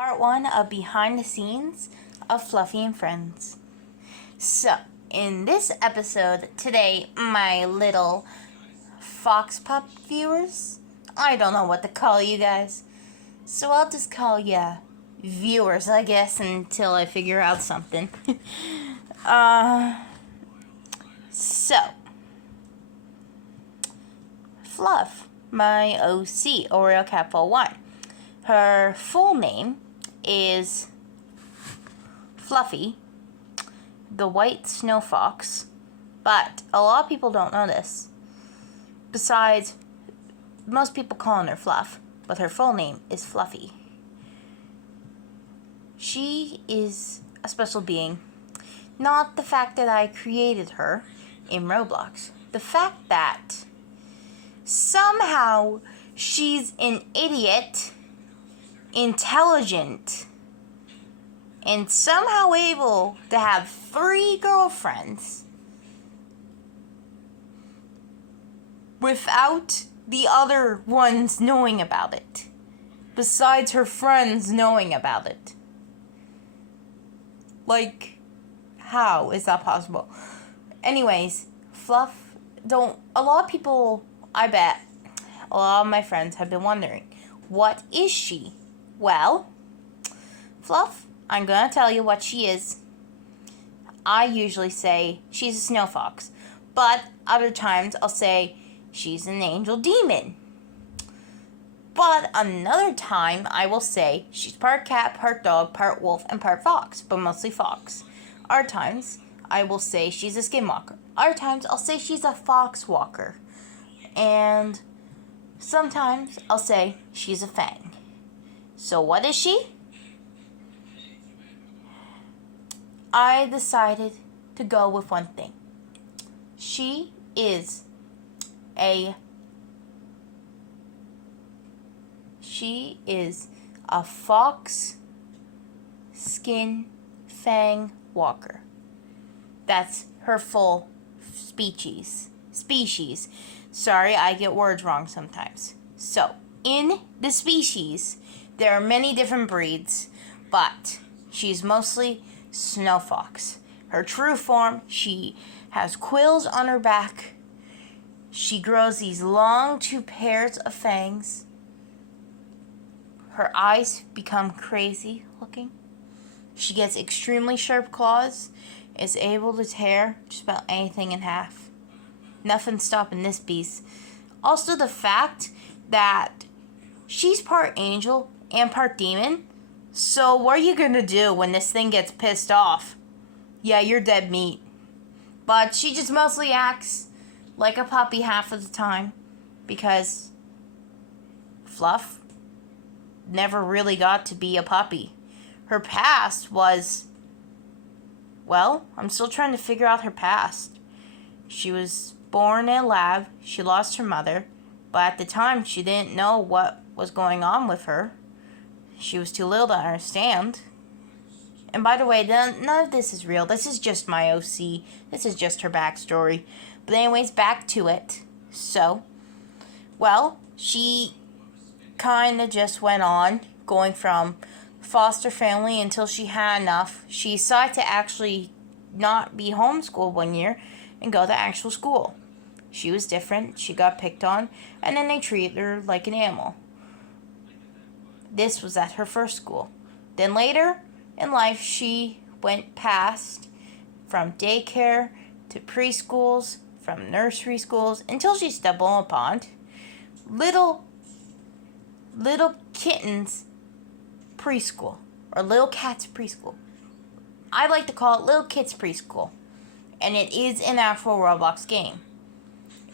part 1 of Behind the Scenes of Fluffy and Friends. So, in this episode today, my little fox pup viewers, I don't know what to call you guys, so I'll just call ya viewers, I guess, until I figure out something. So, Fluff, my OC, Oreo Capital 1. Her full name is Fluffy, the white snow fox, but a lot of people don't know this. Besides, most people calling her Fluff, but her full name is Fluffy. She is a special being. Not the fact that I created her in Roblox. The fact that somehow she's an idiot, intelligent, and somehow able to have 3 girlfriends without the other ones knowing about it, besides her friends knowing about it. Like, how is that possible? Anyways, Fluff, a lot of people, I bet, a lot of my friends have been wondering, what is she? Well, Fluff, I'm going to tell you what she is. I usually say she's a snow fox, but other times I'll say she's an angel demon. But another time I will say she's part cat, part dog, part wolf, and part fox, but mostly fox. Other times I will say she's a skinwalker. Other times I'll say she's a fox walker. And sometimes I'll say she's a fang. So what is she? I decided to go with one thing. She is a fox skin fang walker. That's her full species. Sorry, I get words wrong sometimes. So, in the species, there are many different breeds, but she's mostly snow fox. Her true form, she has quills on her back. She grows these long 2 pairs of fangs. Her eyes become crazy looking. She gets extremely sharp claws, is able to tear just about anything in half. Nothing's stopping this beast. Also, the fact that she's part angel and part demon. So what are you gonna do when this thing gets pissed off? Yeah, you're dead meat. But she just mostly acts like a puppy half of the time, because Fluff never really got to be a puppy. Her past was, well, I'm still trying to figure out her past. She was born in a lab. She lost her mother, but at the time she didn't know what was going on with her. She was too little to understand. And by the way, none of this is real. This is just my OC. This is just her backstory. But anyways, back to it. So, well, she kind of just went on, going from foster family until she had enough. She decided to actually not be homeschooled one year and go to actual school. She was different. She got picked on, and then they treated her like an animal. This was at her first school. Then later in life, she went past from daycare to preschools, from nursery schools, until she stumbled upon little kittens preschool, or little cats preschool. I like to call it little kids preschool, and it is an actual Roblox game.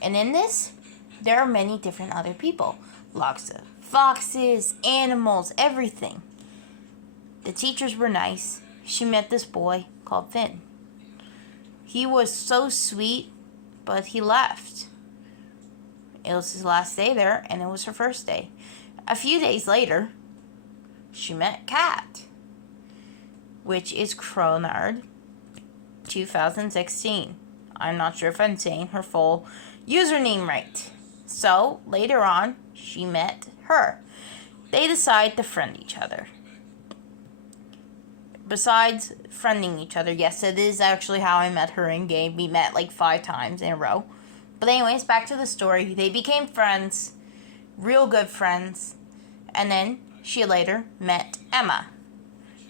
And in this, there are many different other people. Lots of foxes, animals, everything. The teachers were nice. She met this boy called Finn. He was so sweet, but he left. It was his last day there, and it was her first day. A few days later, she met Kat, which is Cronard 2016. I'm not sure if I'm saying her full username right. So, later on, she met her. They decide to friend each other. besides friending each other, yes, it is actually how I met her in game. We met like 5 times in a row. But anyways, back to the story. They became friends, real good friends, and then she later met Emma,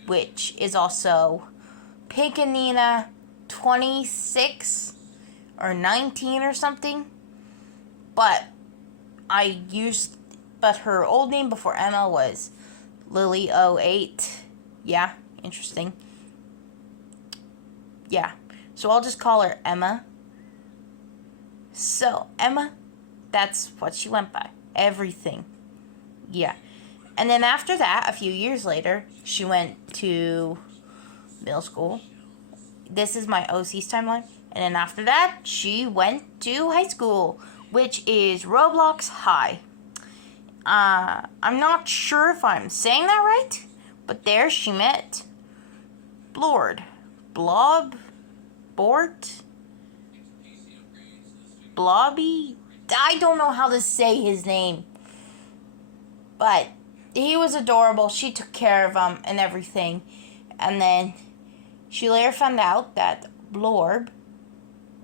which is also Picanina 26 or 19 or something. But her old name before Emma was Lily08. Yeah, interesting. Yeah, so I'll just call her Emma. So, Emma, that's what she went by. Everything. Yeah. And then after that, a few years later, she went to middle school. This is my OC's timeline. And then after that, she went to high school, which is Roblox High. I'm not sure if I'm saying that right, but there she met Bort, Blobby. I don't know how to say his name, but he was adorable. She took care of him and everything, and then she later found out that Blorb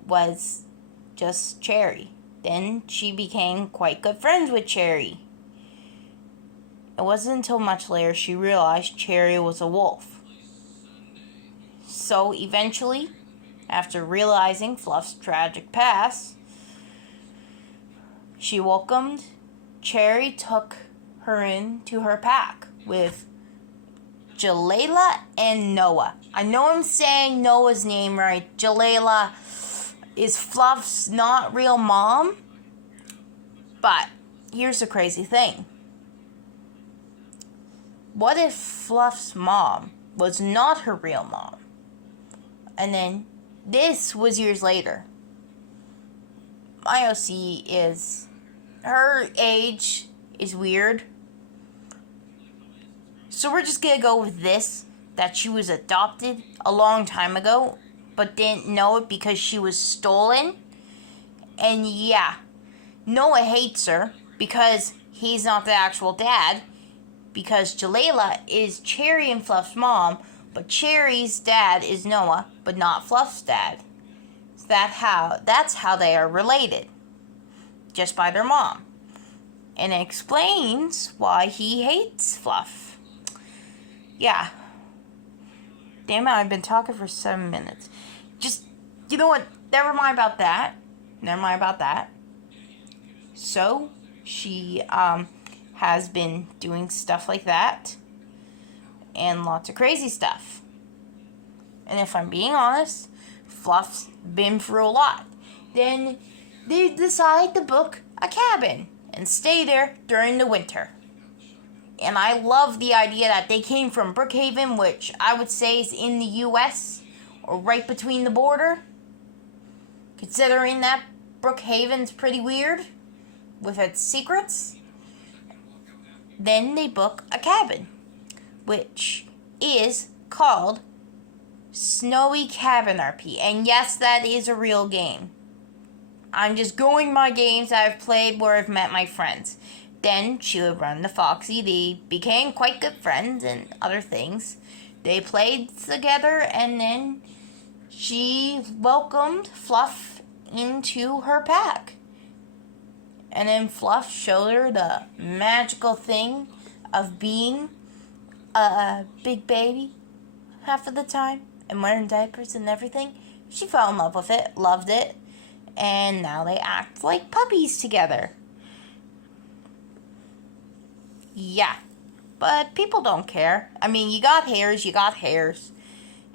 was just Cherry. Then she became quite good friends with Cherry. It wasn't until much later she realized Cherry was a wolf. So eventually, after realizing Fluff's tragic past, she welcomed Cherry, took her into her pack with Jalila and Noah. I know I'm saying Noah's name right. Jalila is Fluff's not real mom. But here's the crazy thing. What if Fluff's mom was not her real mom? And then this was years later. My OC is, her age is weird. So we're just gonna go with this, that she was adopted a long time ago, but didn't know it because she was stolen. And yeah, Noah hates her because he's not the actual dad, because Jalila is Cherry and Fluff's mom, but Cherry's dad is Noah, but not Fluff's dad. So that's how they are related, just by their mom. And it explains why he hates Fluff. Yeah. Damn it, I've been talking for 7 minutes. Just, you know what, never mind about that. So, she, has been doing stuff like that, and lots of crazy stuff. And if I'm being honest, Fluff's been through a lot. Then they decide to book a cabin and stay there during the winter. And I love the idea that they came from Brookhaven, which I would say is in the US, or right between the border. Considering that Brookhaven's pretty weird with its secrets. Then they book a cabin, which is called Snowy Cabin RP. And yes, that is a real game. I'm just going by games I've played where I've met my friends. Then she would run the Foxy. They became quite good friends and other things. They played together, and then she welcomed Fluff into her pack. And then Fluff showed her the magical thing of being a big baby half of the time and wearing diapers and everything. She fell in love with it, loved it, and now they act like puppies together. Yeah, but people don't care. I mean, you got hairs.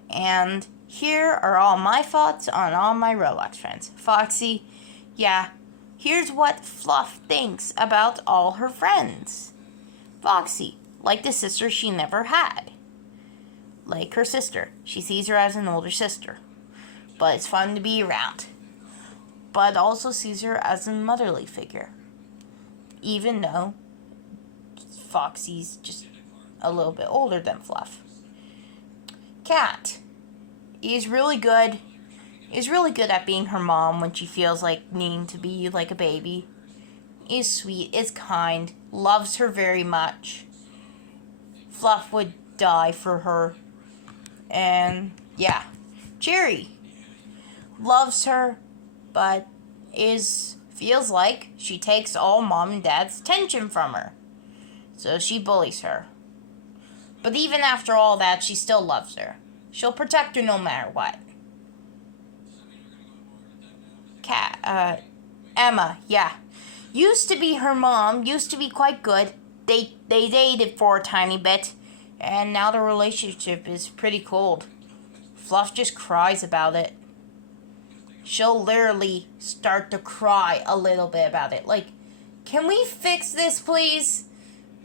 And here are all my thoughts on all my Roblox friends. Foxy, yeah. Here's what Fluff thinks about all her friends. Foxy, like the sister she never had. Like her sister. She sees her as an older sister. But it's fun to be around. But also sees her as a motherly figure. Even though Foxy's just a little bit older than Fluff. Cat is really good. Is really good at being her mom when she feels like needing to be like a baby. Is sweet, is kind, loves her very much. Fluff would die for her. And yeah, Jerry loves her, but feels like she takes all mom and dad's attention from her. So she bullies her. But even after all that, she still loves her. She'll protect her no matter what. Emma, yeah. Used to be her mom, used to be quite good. They dated for a tiny bit, and now the relationship is pretty cold. Fluff just cries about it. She'll literally start to cry a little bit about it. Like, can we fix this, please?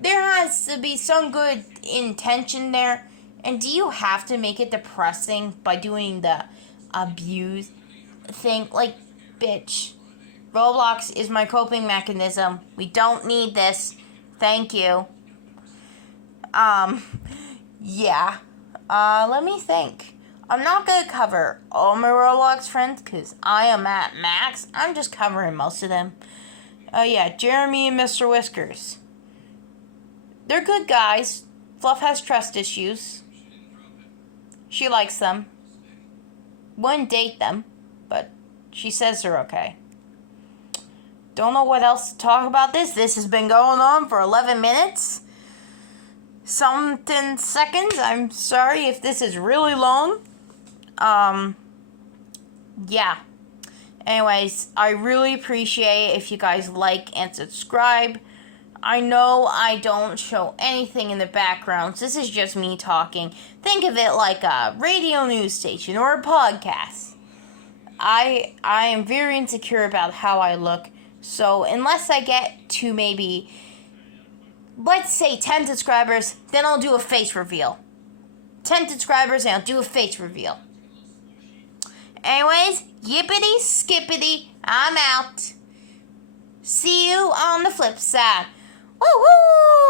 There has to be some good intention there. And do you have to make it depressing by doing the abuse thing? Like, bitch. Roblox is my coping mechanism. We don't need this. Thank you. Yeah. Let me think. I'm not gonna cover all my Roblox friends because I am at max. I'm just covering most of them. Yeah, Jeremy and Mr. Whiskers. They're good guys. Fluff has trust issues. She likes them. Wouldn't date them, but she says they're okay. Don't know what else to talk about this. This has been going on for 11 minutes. Something seconds. I'm sorry if this is really long. Yeah. Anyways, I really appreciate it if you guys like and subscribe. I know I don't show anything in the background, so this is just me talking. Think of it like a radio news station or a podcast. I am very insecure about how I look, so unless I get to maybe, let's say 10 subscribers, then I'll do a face reveal. 10 subscribers and I'll do a face reveal. Anyways, yippity skippity, I'm out. See you on the flip side. Woo woo!